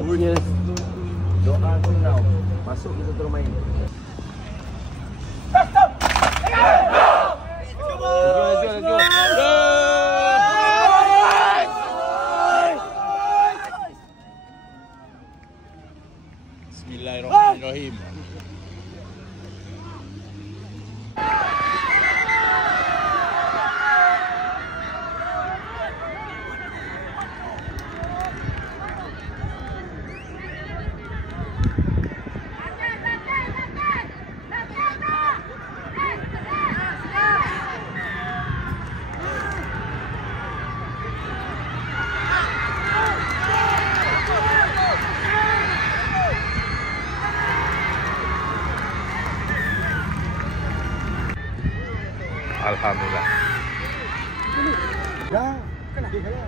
Cheers. Doa sunau. Masuk kita terus main. Let's go. Bismillahirrahmanirrahim. Alhamdulillah. Dah, kan dia kaya.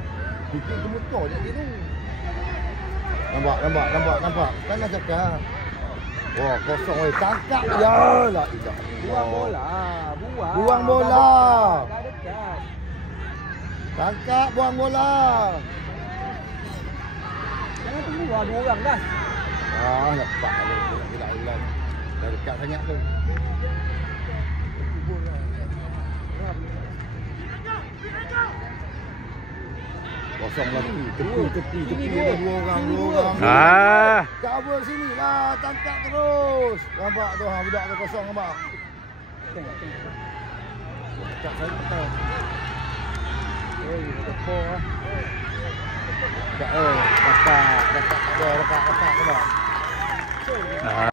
Bikin ke motor je dia tu. Nampak. Kan dah cakap. Wah, kosong oi. Tangkap je lah. Buang bola. Buang bola. Dah dekat. Tangkap buang bola. Jangan tunggu dua orang dah. Nampak ada ulang. Dah dekat sangat tu. Kosong lagi. Tepi ada dua orang. Cover sini lah, tangkap terus. Nampak tu budak tu kosong nampak. Tengok. Dekat saya tau. Tepung ah. Dapat nampak.